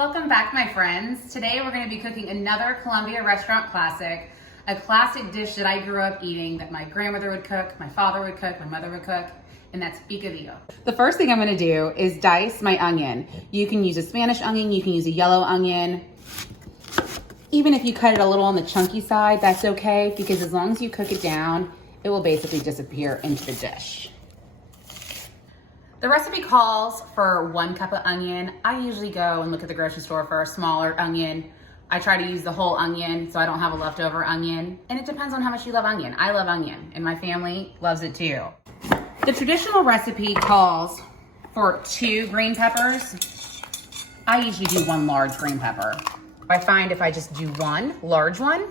Welcome back, my friends. Today we're going to be cooking another Columbia Restaurant classic, a classic dish that I grew up eating that my grandmother would cook, my father would cook, my mother would cook, and that's picadillo. The first thing I'm going to do is dice my onion. You can use a Spanish onion, you can use a yellow onion. Even if you cut it a little on the chunky side, that's okay, because as long as you cook it down, it will basically disappear into the dish. The recipe calls for 1 cup of onion. I usually go and look at the grocery store for a smaller onion. I try to use the whole onion so I don't have a leftover onion. And it depends on how much you love onion. I love onion and my family loves it too. The traditional recipe calls for 2 green peppers. I usually do 1 large green pepper. I find if I just do 1 large one,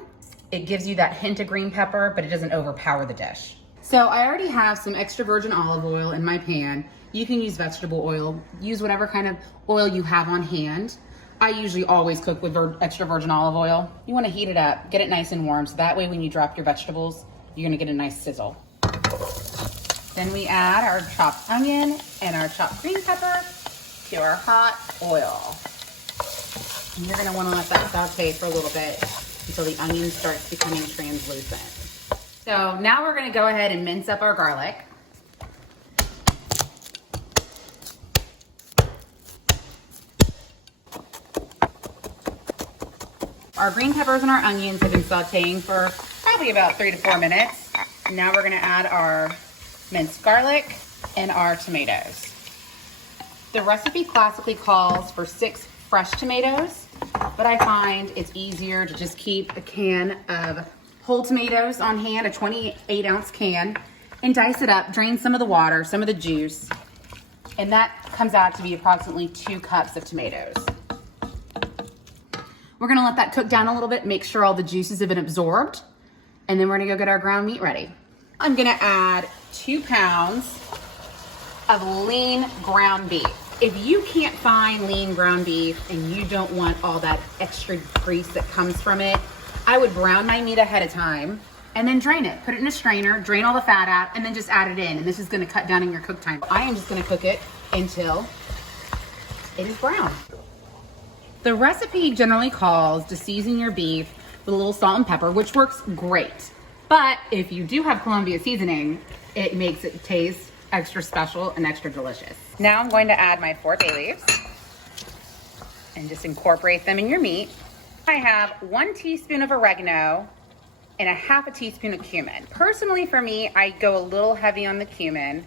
it gives you that hint of green pepper, but it doesn't overpower the dish. So I already have some extra virgin olive oil in my pan. You can use vegetable oil, use whatever kind of oil you have on hand. I usually always cook with extra virgin olive oil. You want to heat it up, get it nice and warm, so that way when you drop your vegetables, you're going to get a nice sizzle. Then we add our chopped onion and our chopped green pepper to our hot oil. And you're going to want to let that saute for a little bit until the onion starts becoming translucent. So now we're going to go ahead and mince up our garlic. Our green peppers and our onions have been sauteing for probably about 3 to 4 minutes. Now we're going to add our minced garlic and our tomatoes. The recipe classically calls for 6 fresh tomatoes, but I find it's easier to just keep a can of whole tomatoes on hand, a 28-ounce can, and dice it up, drain some of the water, some of the juice, and that comes out to be approximately 2 cups of tomatoes. We're gonna let that cook down a little bit, make sure all the juices have been absorbed, and then we're gonna go get our ground meat ready. I'm gonna add 2 pounds of lean ground beef. If you can't find lean ground beef and you don't want all that extra grease that comes from it, I would brown my meat ahead of time and then drain it. Put it in a strainer, drain all the fat out, and then just add it in. And this is gonna cut down on your cook time. I am just gonna cook it until it is brown. The recipe generally calls to season your beef with a little salt and pepper, which works great. But if you do have Columbia seasoning, it makes it taste extra special and extra delicious. Now I'm going to add my 4 bay leaves and just incorporate them in your meat. I have 1 teaspoon of oregano and a 1/2 teaspoon of cumin. Personally for me, I go a little heavy on the cumin.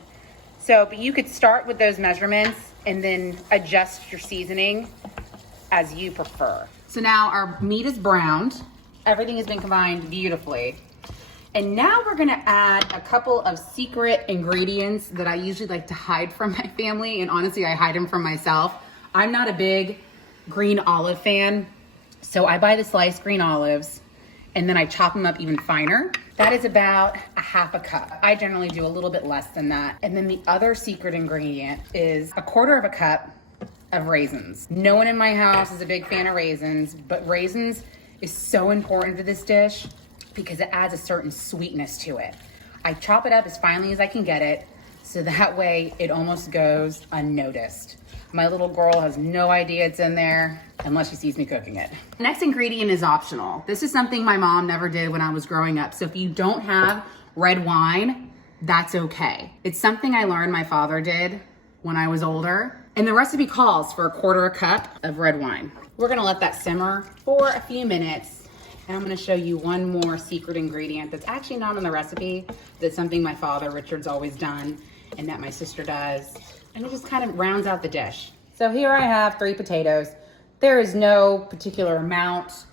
But you could start with those measurements and then adjust your seasoning as you prefer. So now our meat is browned. Everything has been combined beautifully. And now we're gonna add a couple of secret ingredients that I usually like to hide from my family, and honestly, I hide them from myself. I'm not a big green olive fan, so I buy the sliced green olives, and then I chop them up even finer. That is about a 1/2 cup. I generally do a little bit less than that. And then the other secret ingredient is a 1/4 cup of raisins. No one in my house is a big fan of raisins, but raisins is so important to this dish because it adds a certain sweetness to it. I chop it up as finely as I can get it, so that way it almost goes unnoticed. My little girl has no idea it's in there unless she sees me cooking it. The next ingredient is optional. This is something my mom never did when I was growing up. So if you don't have red wine, that's okay. It's something I learned my father did when I was older. And the recipe calls for a 1/4 cup of red wine. We're gonna let that simmer for a few minutes. And I'm gonna show you one more secret ingredient that's actually not in the recipe. That's something my father, Richard's always done, and that my sister does. And it just kind of rounds out the dish. So here I have 3 potatoes. There is no particular amount.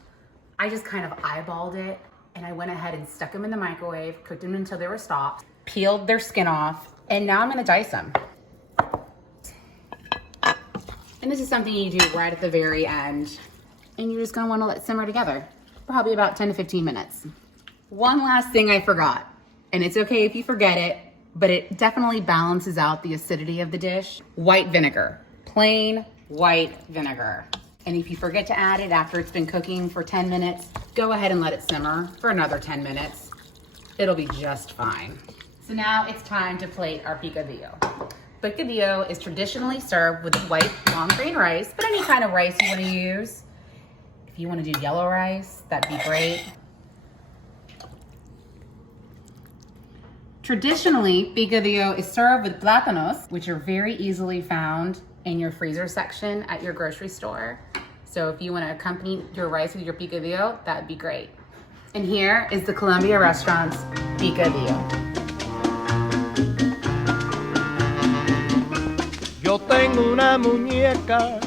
I just kind of eyeballed it, and I went ahead and stuck them in the microwave, cooked them until they were soft, peeled their skin off, and now I'm gonna dice them. And this is something you do right at the very end. And you're just gonna wanna let simmer together for probably about 10 to 15 minutes. One last thing I forgot, and it's okay if you forget it, but it definitely balances out the acidity of the dish. White vinegar, plain white vinegar. And if you forget to add it after it's been cooking for 10 minutes, go ahead and let it simmer for another 10 minutes. It'll be just fine. So now it's time to plate our picadillo. Picadillo is traditionally served with white long grain rice, but any kind of rice you want to use. If you want to do yellow rice, that'd be great. Traditionally, picadillo is served with plátanos, which are very easily found in your freezer section at your grocery store. So if you want to accompany your rice with your picadillo, that'd be great. And here is the Columbia Restaurant's Picadillo. Yo tengo una muñeca